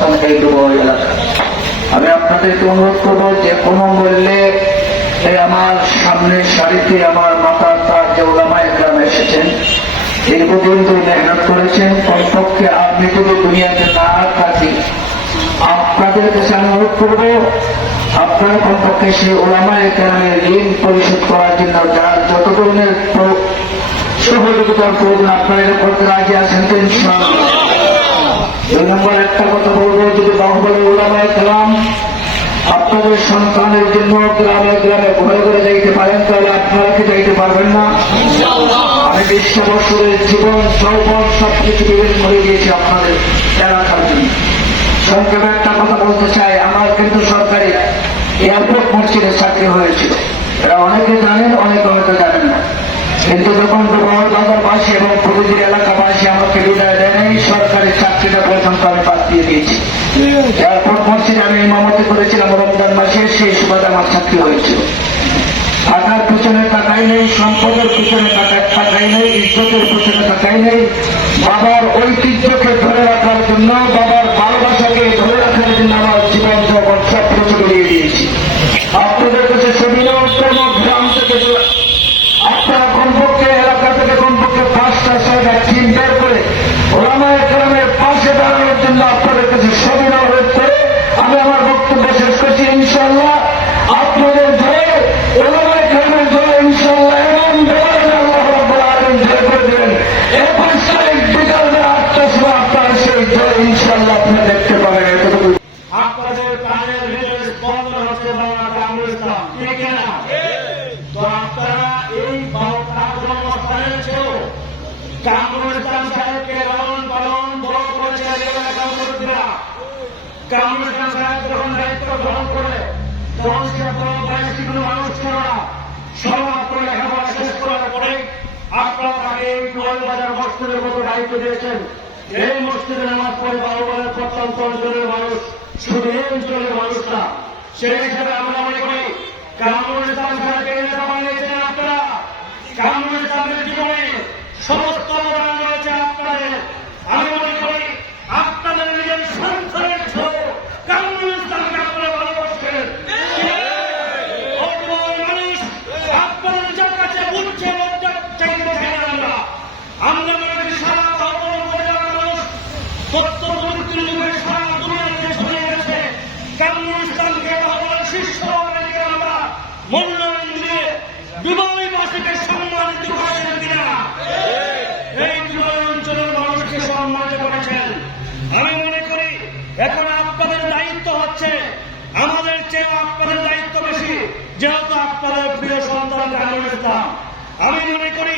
অবস্থান এই ডুবই এলাকা। আমি আপনাদেরকে অনুরোধ করবো যে কোনো মূল্যে আমার সামনের সারিতে আমার মাতার তার যে ওলামায়ে কেরাম এসেছেন, দীর্ঘদিন ধরে মেহনত করেছেন, কমপক্ষে আমি যদি দুনিয়াতে না থাকি আপনাদের কাছে আমি অনুরোধ করবো আপনারা কমপক্ষে সেই ওলামায়ে কেরামের ঋণ পরিশোধ করার জন্য যার যত ধরনের সহযোগিতার প্রয়োজন আপনারা এটা করতে রাজি আছেন তো ইনশাআল্লাহ। 2 নম্বর একটা কথা বলবো, যদি বাহুবলী ওলামায়ে কেরাম আপনাদের সন্তানের জন্য গ্রামে গ্রামে ঘরে ঘরে যাইতে পারেন, তাহলে আপনারা কি যাইতে পারবেন না? আমি 20 বছরের জীবন যৌবন সবকিছু বিলীন করে দিয়েছি আপনাদের এলাকার জন্য। সংক্ষেপে একটা কথা বলতে চাই, আমার কিন্তু সরকারি এয়ারপোর্ট মসজিদে চাকরি হয়েছিল, এরা অনেকে জানেন, অনেকে হয়তো জানেন না। কিন্তু যখন বাজারবাসী এবং প্রতিদিন এলাকাবাসী আমাকে বিদায় দেয় নাই, সরকারি চাকরিটা পর্যন্ত আমি বাদ দিয়ে দিয়েছি। এয়ারপোর্ট মসজিদে আমি ইমামতি করেছিলাম রমজান মাসে, সেই সুবাদে আমার চাকরি হয়েছিল। টাকার পিছনে টাকাই নেই, সম্পদের পিছনে টাকাই নেই, ইজ্জতের পিছনে টাকাই নেই। বাবার ঐতিহ্যকে ধরে রাখার জন্য, বাবার ভালোবাসাকে ধরে রাখার জন্য আমার জীবন জগৎ সব কিছু বেরিয়ে দিয়েছি। আপনাদের কাছে সেদিনও গ্রাম থেকে আপনারা কমপক্ষে এলাকা থেকে কমপক্ষে 5টা 6টা টিম বের করে ওলামায়ে কেরামের পাশে দাঁড়ানোর জন্য আপনাদের কাছে সবিনয় অনুরোধ করে আমি আমার বক্তব্য শেষ করছি। ইনশাআল্লাহ আপনাদের জয়ে, ওলামায়ে কেরামের জয়ে ইনশাআল্লাহ এমন দেওয়ার আল্লাহ রাব্বুল আলামিন জয় করে দেবেন। এই 5 তারিখ বিকাল বেলা 8টার সময় আপনারা সেই জয় ইনশাআল্লাহ আপনারা দেখতে পাবেন। এতটুকু আপনাদের প্রাণের হৃদয়ের স্পন্দন হচ্ছে বাংলা কামরুল ইসলাম, ঠিক না? তো আপনারা এই জন্মস্থানের চেয়েও কামরুল ইসলাম সাহেবকে লালন পালন বড় করেছেন এলাকার মুরব্বীরা। কামরুল ইসলাম সাহেব যখন দায়িত্ব গ্রহণ করে, তখন সে বয়সী কোনো মানুষ ছিল না। সবেমাত্র লেখাপড়া শেষ করার পরে আপনারা তাকে এই বাজার মসজিদের মতো দায়িত্ব দিয়েছেন। এই মসজিদে নামাজ পড়ে বাহুবলের প্রত্যন্ত অঞ্চলের মানুষ, শুধু এই অঞ্চলের মানুষ না। সেই হিসাবে আমরা মনে করি কামরুল ইসলাম সাহেবকে নেতা বানিয়েছেন আপনারা। কামরুল ইসলামের জীবনে সমস্ত অবদান রয়েছে আপনাদের। আমি মনে করি আপনাদের নিজের সন্তানের ছোট কামরুল ইসলামকে আপনারা ভালোবাসেন। মানুষ আপনাদের কাছে বুঝছে, লজ্জা চাইতে চাই না। আমরা মনে করি সারা মানুষ তথ্যপ্রযুক্তির যুগে সারা দুনিয়াতে ছড়িয়ে গেছে। কামরুল ইসলামকে ভগবান শিষ্য আমরা মূল্যায়ন দিয়ে বিবাহীবাসীকে সম্মানিত করেছেন কিনা? এই বিবাহী অঞ্চলের মানুষকে সম্মানিত করেছেন। আমি মনে করি এখন আপনাদের দায়িত্ব হচ্ছে আমাদের চেয়ে আপনাদের দায়িত্ব বেশি, যেহেতু আপনাদের প্রিয় সন্তান কামরুল ইসলাম। আমি মনে করি